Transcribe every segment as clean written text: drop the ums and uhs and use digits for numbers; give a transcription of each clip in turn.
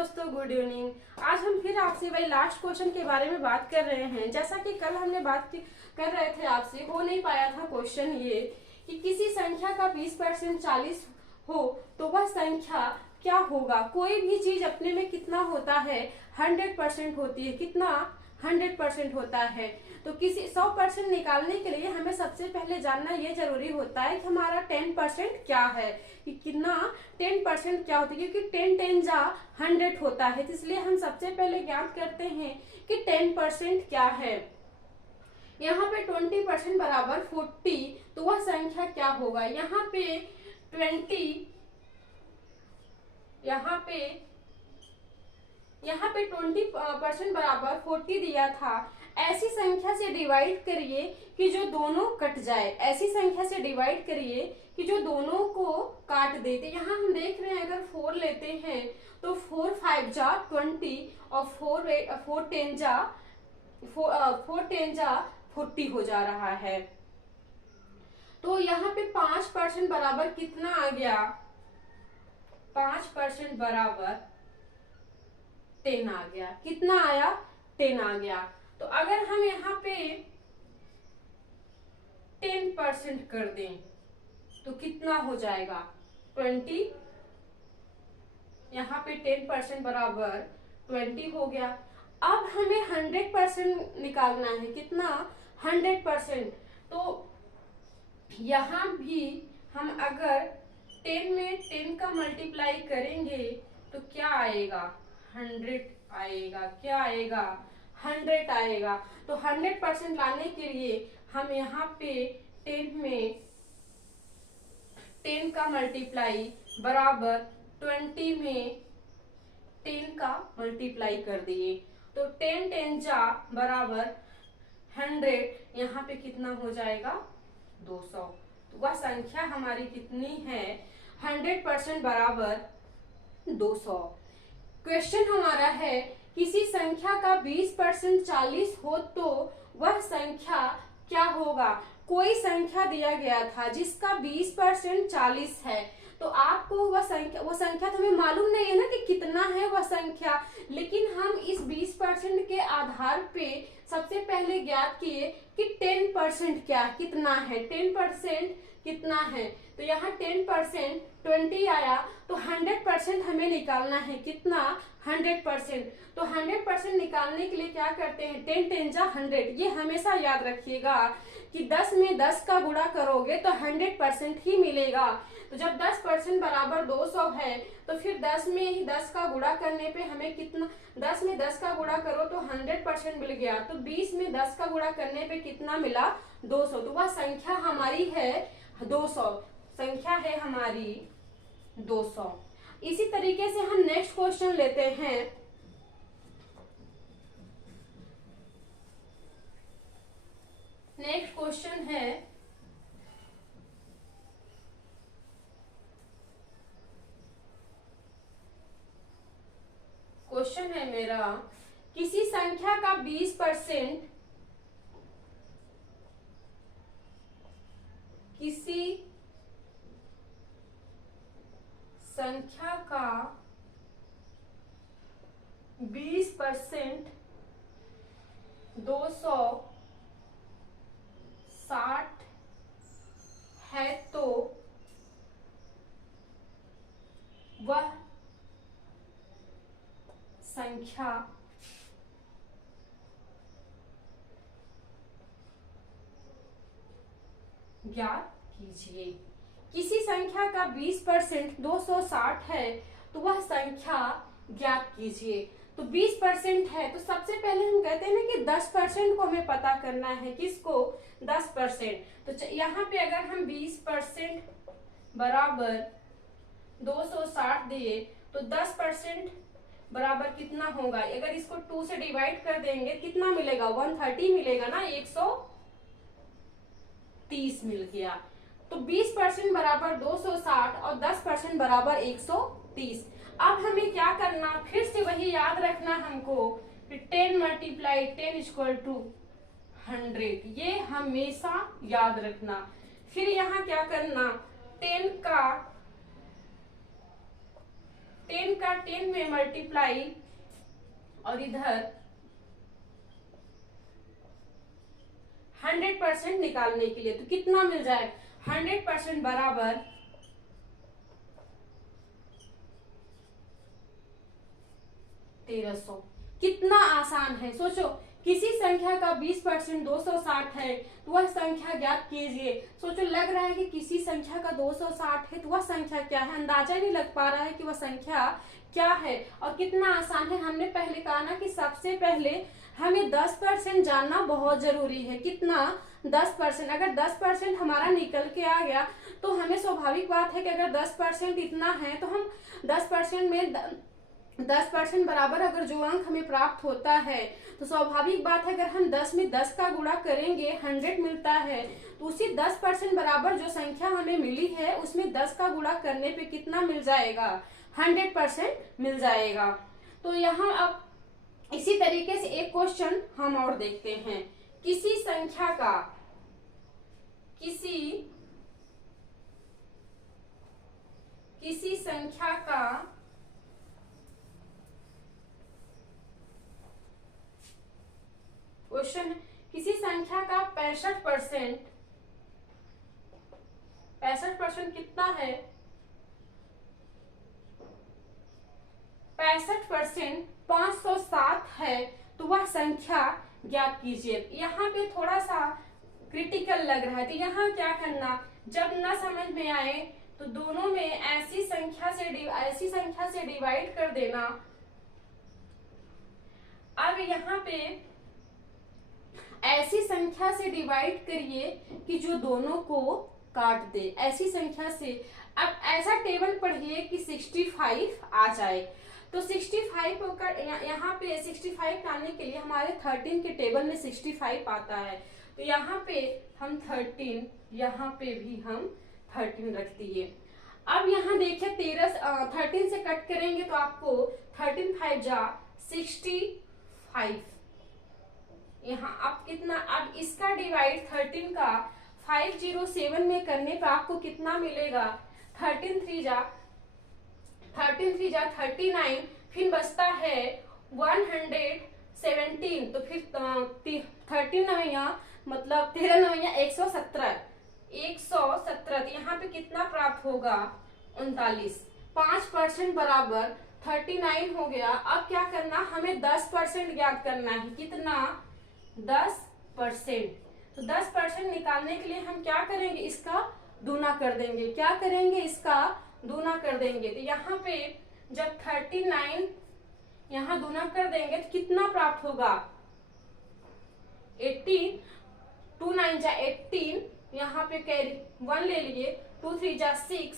दोस्तों, good evening. आज हम फिर आपसे वही लास्ट क्वेश्चन के बारे में बात कर रहे हैं। जैसा कि कल हमने कर रहे थे, आपसे हो नहीं पाया था क्वेश्चन ये कि किसी संख्या का 20% 40 हो तो वह संख्या क्या होगा। कोई भी चीज अपने में कितना होता है, 100% होती है। कितना 100% होता है। तो किसी 100% निकालने के लिए हमें सबसे पहले जानना ये जरूरी होता है कि हमारा 10% क्या है, कि कितना 10% क्या होता है, क्योंकि 10 10 जा 100 होता है। तो इसलिए हम सबसे पहले ज्ञात करते हैं कि 10% क्या है। यहाँ पे 20% बराबर 40, तो वह संख्या क्या होगा। यहाँ पे 20 यहाँ पे 20% बराबर 40 दिया था। ऐसी संख्या से डिवाइड करिए कि जो दोनों कट जाए। ऐसी संख्या से डिवाइड करिए कि जो दोनों को काट देते। यहाँ हम देख रहे हैं, अगर 4 लेते हैं तो 4 5 जा 20 और 4 10 जा 40 हो जा रहा है। तो यहाँ पे 5% बराबर कितना आ गया, 5% बराबर 10 आ गया। कितना आया, 10 आ गया। तो अगर हम यहाँ पे 10% कर दें तो कितना हो जाएगा, 20। यहाँ पे 10% बराबर 20 हो गया। अब हमें 100% निकालना है। कितना, 100%। तो यहाँ भी हम अगर 10 में 10 का मल्टीप्लाई करेंगे तो क्या आएगा, 100 आएगा। क्या आएगा, 100 आएगा। तो 100% लाने के लिए हम यहाँ पे 10 में 10 का मल्टीप्लाई बराबर 20 में 10 का मल्टीप्लाई कर दिए। तो 10 10 जा बराबर 100। यहाँ पे कितना हो जाएगा, 200। तो वह संख्या हमारी कितनी है, 100% बराबर 200। क्वेश्चन हमारा है, किसी संख्या का 20% 40 हो तो वह संख्या क्या होगा। कोई संख्या दिया गया था जिसका 20% 40 है। तो आपको वह संख्या तो हमें मालूम नहीं है ना कि कितना है वह संख्या, लेकिन हम इस 20% के आधार पे सबसे पहले ज्ञात किए कि 10% कितना है, 10% कितना है। तो यहाँ 10% 20 आया। तो 100% हमें निकालना है। कितना, 100%। तो 100% निकालने के लिए क्या करते हैं, 10 10 जा 100। ये हमेशा याद रखिएगा कि 10 में 10 का गुणा करोगे तो 100% ही मिलेगा। तो जब 10% बराबर 200 है तो फिर 10 में ही 10 का गुणा करने पे हमें कितना, 10 में 10 का गुणा करो तो 100% मिल गया। तो 20 में 10 का गुणा करने पे कितना मिला, 200। तो वह संख्या हमारी है 200। संख्या है हमारी 200। इसी तरीके से हम नेक्स्ट क्वेश्चन लेते हैं। नेक्स्ट क्वेश्चन है, क्वेश्चन है मेरा, किसी संख्या का 20%, किसी संख्या का 20% 260 है तो वह संख्या ज्ञात कीजिए। किसी संख्या का 20% 260 है तो वह संख्या ज्ञात कीजिए। तो 20% है तो सबसे पहले हम कहते हैं ना कि 10% को हमें पता करना है। किसको, 10%। तो यहाँ पे अगर हम 20% बराबर 260 दिए तो 10% बराबर कितना होगा। अगर इसको 2 से डिवाइड कर देंगे कितना मिलेगा, 130 मिलेगा ना, 130 मिल गया। तो 20% बराबर 260 और 10% बराबर 130। अब हमें क्या करना, फिर से वही याद रखना हमको, 10 मल्टीप्लाई 10 इक्वल टू 100। ये हमेशा याद रखना। फिर यहाँ क्या करना, 10 10 का 10 में मल्टीप्लाई और इधर 100% निकालने के लिए तो कितना मिल जाए, 100% बराबर 1300। कितना आसान है, सोचो किसी संख्या का 20% 260 है तो वह संख्या ज्ञात कीजिए। सोचो लग रहा है कि किसी संख्या का 260 है तो वह संख्या क्या है, अंदाजा नहीं लग पा रहा है कि वह संख्या क्या है। और कितना आसान है, हमने पहले कहा ना कि सबसे पहले हमें 10% जानना बहुत जरूरी है। कितना, 10%। अगर 10% हमारा निकल के आ गया तो हमें स्वाभाविक बात है कि अगर 10% इतना है तो हम 10% में 10% बराबर अगर जो अंक हमें प्राप्त होता है तो स्वाभाविक बात है अगर हम 10 में 10 का गुणा करेंगे 100 मिलता है, तो उसी 10% बराबर जो संख्या हमें मिली है उसमें 10 का गुणा करने पे कितना मिल जाएगा, 100% मिल जाएगा। तो यहाँ अब इसी तरीके से एक क्वेश्चन हम और देखते हैं। किसी संख्या का क्वेश्चन है, किसी संख्या का 65% कितना है, 65% 507 है तो वह संख्या ज्ञात कीजिए। यहाँ पे थोड़ा सा क्रिटिकल लग रहा है तो यहाँ क्या करना, जब ना समझ में आए तो दोनों में ऐसी संख्या से डिवाइड कर देना। अब यहाँ पे ऐसी संख्या से डिवाइड करिए कि जो दोनों को काट दे, ऐसी संख्या से। अब ऐसा टेबल पढ़िए कि 65 आ जाए तो 65 का यहाँ पे 65 लाने के लिए हमारे 13 के टेबल में 65 आता है तो यहाँ पे हम 13, यहाँ पे भी हम 13 रख दिए। अब यहाँ देखिए 13 से कट करेंगे तो आपको 13 5 जा 65। यहाँ अब कितना, अब इसका डिवाइड 13 का 507 में करने पे आपको कितना मिलेगा, 13 3 जा 39, फिर बचता है 117 तो फिर 13 नवैया मतलब 13 नवैया 117 तो यहाँ पे कितना प्राप्त होगा, 39। 5% बराबर 39 हो गया। अब क्या करना, हमें 10% ज्ञात करना है। कितना, 10%। तो 10% निकालने के लिए हम क्या करेंगे, इसका दूना कर देंगे। क्या करेंगे, इसका दूना कर देंगे। तो यहाँ पे जब 39 यहाँ दूना कर देंगे तो कितना प्राप्त होगा, 18। 2 9 जा 18, यहाँ पे कैरी 1 ले लिए, 2 3 जा 6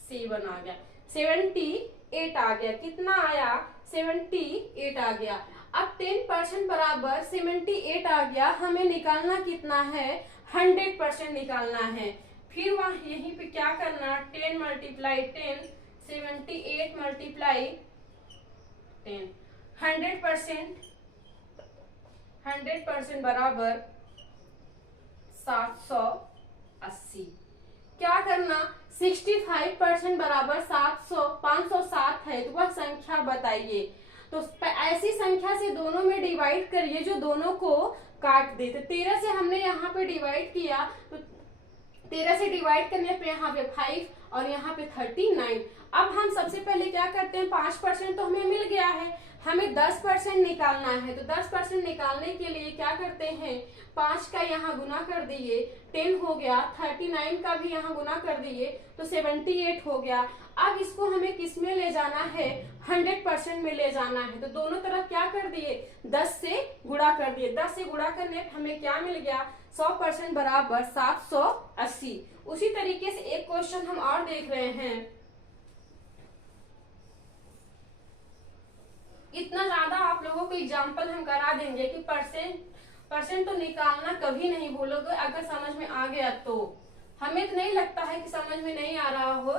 7 आ गया, 78 आ गया। कितना आया, 78 आ गया। अब 10% बराबर 78 आ गया। हमें निकालना कितना है, 100% निकालना है। फिर वहां यहीं पे क्या करना, 10 मल्टीप्लाई 10, 78 मल्टीप्लाई 10, 100% बराबर 780। क्या करना, 65% बराबर 507 है तो वह संख्या बताइए। तो ऐसी संख्या से दोनों में डिवाइड करिए जो दोनों को काट दे। तो 13 से हमने यहाँ पे डिवाइड किया तो 13 से डिवाइड करने पे यहाँ पे 5 और यहाँ पे 39। अब हम सबसे पहले क्या करते हैं, 5% तो हमें मिल गया है, हमें 10% निकालना है। तो 10% निकालने के लिए क्या करते हैं, 5 का यहाँ गुना कर दिए, 10 हो गया, 39 का भी यहाँ गुना कर दिए तो 78 हो गया। अब इसको हमें किस में ले जाना है, 100% में ले जाना है। तो दोनों तरफ क्या कर दिए, 10 से गुणा कर दिए। 10 से गुणा करने पर हमें क्या मिल गया, 100% बराबर 780। उसी तरीके से एक क्वेश्चन हम और देख रहे हैं। इतना ज्यादा आप लोगों को एग्जाम्पल हम करा देंगे कि परसेंट तो निकालना कभी नहीं भूलोगे अगर समझ में आ गया तो। हमें तो नहीं लगता है कि समझ में नहीं आ रहा हो।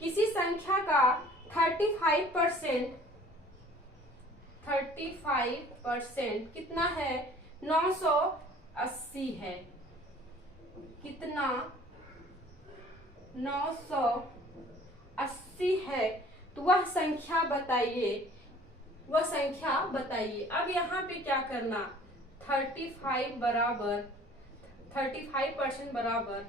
किसी संख्या का 35% कितना है, 980 है। कितना, 980 है, तो वह संख्या बताइए, वह संख्या बताइए। अब यहाँ पे क्या करना, 35% बराबर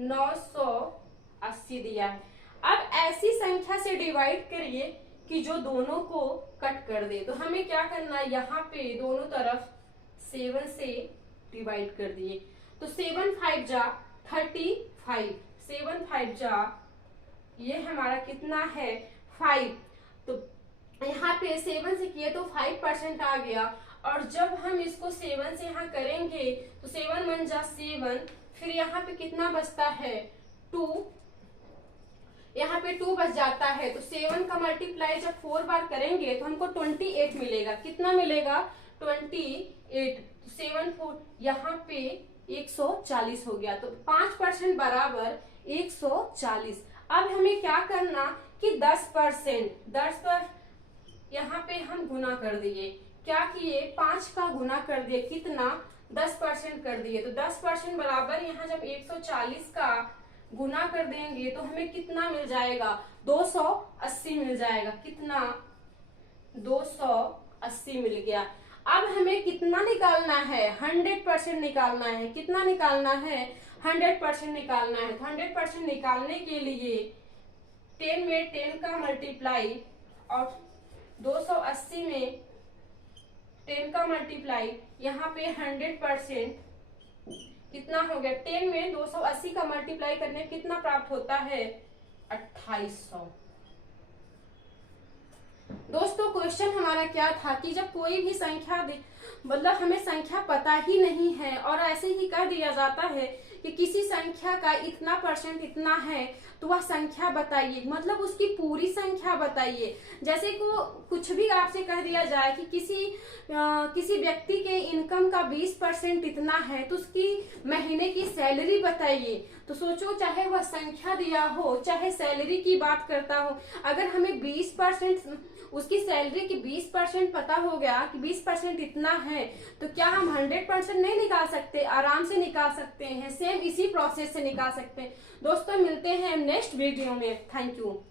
980 दिया है। अब ऐसी संख्या से डिवाइड करिए कि जो दोनों को कट कर दे। तो हमें क्या करना है, यहाँ पे दोनों तरफ 7 से डिवाइड कर दिए, तो 7 5 जा 35, 7 5 जा ये हमारा कितना है 5। तो यहाँ पे 7 से किए तो 5% आ गया, और जब हम इसको 7 से यहाँ करेंगे तो 7 1 जा 7, फिर यहाँ पे कितना बचता है 2, यहाँ पे 2 बच जाता है। तो 7 का मल्टीप्लाई जब 4 बार करेंगे तो हमको 28 मिलेगा। कितना मिलेगा 28। 7 4 यहाँ पे 140 हो गया, तो 5% बराबर 140। अब हमें क्या करना कि 10% 10 पर यहाँ पे हम गुना कर दिए, क्या किए 5 का गुना कर दिए, कितना 10% कर दिए। तो 10% बराबर यहाँ जब 140 का गुना कर देंगे तो हमें कितना मिल जाएगा 280 मिल जाएगा। कितना 280 मिल गया। अब हमें कितना निकालना है 100% निकालना है। कितना निकालना है 100% निकालना है। तो 100% निकालने के लिए 10 में 10 का मल्टीप्लाई और 280 में 10 का मल्टीप्लाई, यहाँ पे 100% कितना हो गया, 10 में 280 का मल्टीप्लाई करने कितना प्राप्त होता है 2800। दोस्तों क्वेश्चन हमारा क्या था कि जब कोई भी संख्या मतलब हमें संख्या पता ही नहीं है और ऐसे ही कर दिया जाता है कि किसी संख्या का इतना % इतना है, तो वह संख्या बताइए, मतलब उसकी पूरी संख्या बताइए। जैसे को कुछ भी आपसे कह दिया जाए कि किसी व्यक्ति के इनकम का 20% इतना है, तो उसकी महीने की सैलरी बताइए। तो सोचो, चाहे वह संख्या दिया हो चाहे सैलरी की बात करता हो, अगर हमें 20% उसकी सैलरी की 20% पता हो गया कि 20% इतना है, तो क्या हम 100% नहीं निकाल सकते? आराम से निकाल सकते हैं। सेम इसी प्रोसेस से निकाल सकते हैं। दोस्तों मिलते हैं नेक्स्ट वीडियो में। Thank you.